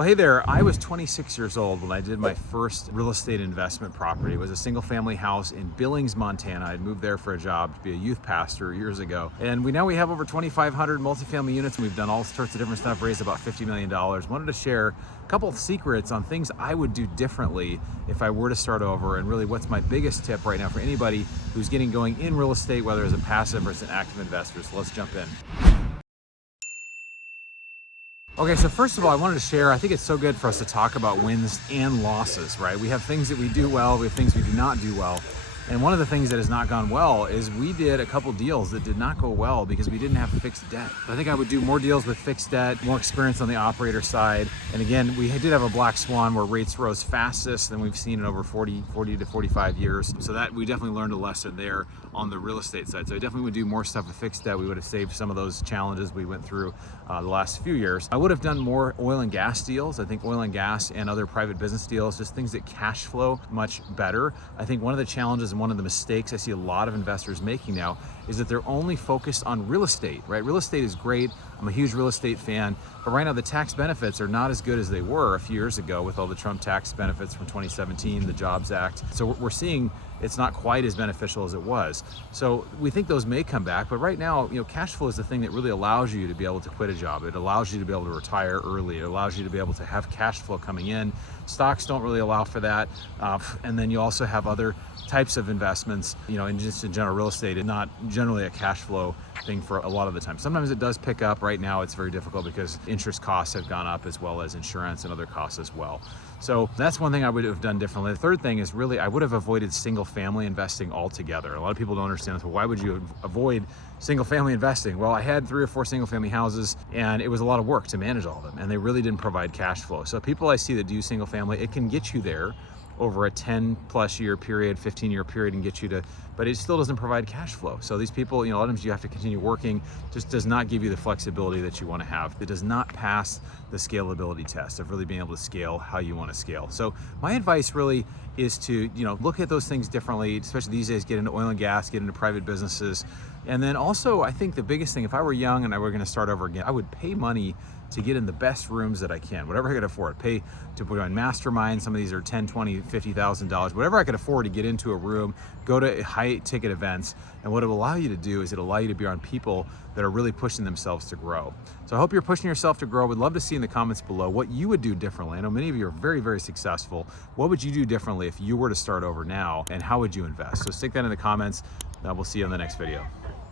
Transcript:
Well, hey there. I was 26 years old when I did my first real estate investment property. It was a single family house in Billings, Montana. I'd moved there for a job to be a youth pastor years ago. And now we have over 2,500 multifamily units, and we've done all sorts of different stuff, raised about $50 million. Wanted to share a couple of secrets on things I would do differently if I were to start over, and really what's my biggest tip right now for anybody who's getting going in real estate, whether as a passive or as an active investor. So let's jump in. Okay, so first of all, I wanted to share, I think it's so good for us to talk about wins and losses, right? We have things that we do well, we have things we do not do well. And one of the things that has not gone well is we did a couple deals that did not go well because we didn't have fixed debt. I think I would do more deals with fixed debt, more experience on the operator side. And again, we did have a black swan where rates rose fastest than we've seen in over 40 to 45 years. So that we definitely learned a lesson there on the real estate side. So I definitely would do more stuff with fixed debt. We would have saved some of those challenges we went through the last few years. I would have done more oil and gas deals. I think oil and gas and other private business deals, just things that cash flow much better. I think one of the challenges and one of the mistakes I see a lot of investors making now is that they're only focused on real estate, right? Real estate is great. I'm a huge real estate fan, but right now the tax benefits are not as good as they were a few years ago with all the Trump tax benefits from 2017, the Jobs Act. So we're seeing it's not quite as beneficial as it was. So we think those may come back, but right now, cash flow is the thing that really allows you to be able to quit a job. It allows you to be able to retire early. It allows you to be able to have cash flow coming in. Stocks don't really allow for that. And then you also have other types of investments, and just in general, real estate is not generally a cash flow thing for a lot of the time. Sometimes it does pick up. Right now it's very difficult because interest costs have gone up as well as insurance and other costs as well. So that's one thing I would have done differently. The third thing is really I would have avoided single family investing altogether. A lot of people don't understand, so why would you avoid single family investing? Well, I had 3 or 4 single family houses and it was a lot of work to manage all of them, and they really didn't provide cash flow. So people I see that do single family, it can get you there over a 10 plus year period, 15 year period, and get you to, but it still doesn't provide cash flow. So these people, a lot of times you have to continue working, just does not give you the flexibility that you want to have. It does not pass the scalability test of really being able to scale how you want to scale. So my advice really is to, look at those things differently, especially these days, get into oil and gas, get into private businesses. And then also, I think the biggest thing, if I were young and I were going to start over again, I would pay money to get in the best rooms that I can, whatever I could afford. Pay to put on mastermind. Some of these are $10, $20, $50,000, whatever I could afford to get into a room, go to high ticket events. And what it will allow you to do is it'll allow you to be around people that are really pushing themselves to grow. So I hope you're pushing yourself to grow. Would love to see in the comments below what you would do differently. I know many of you are very, very successful. What would you do differently if you were to start over now, and how would you invest? So stick that in the comments. We'll see you on the next video.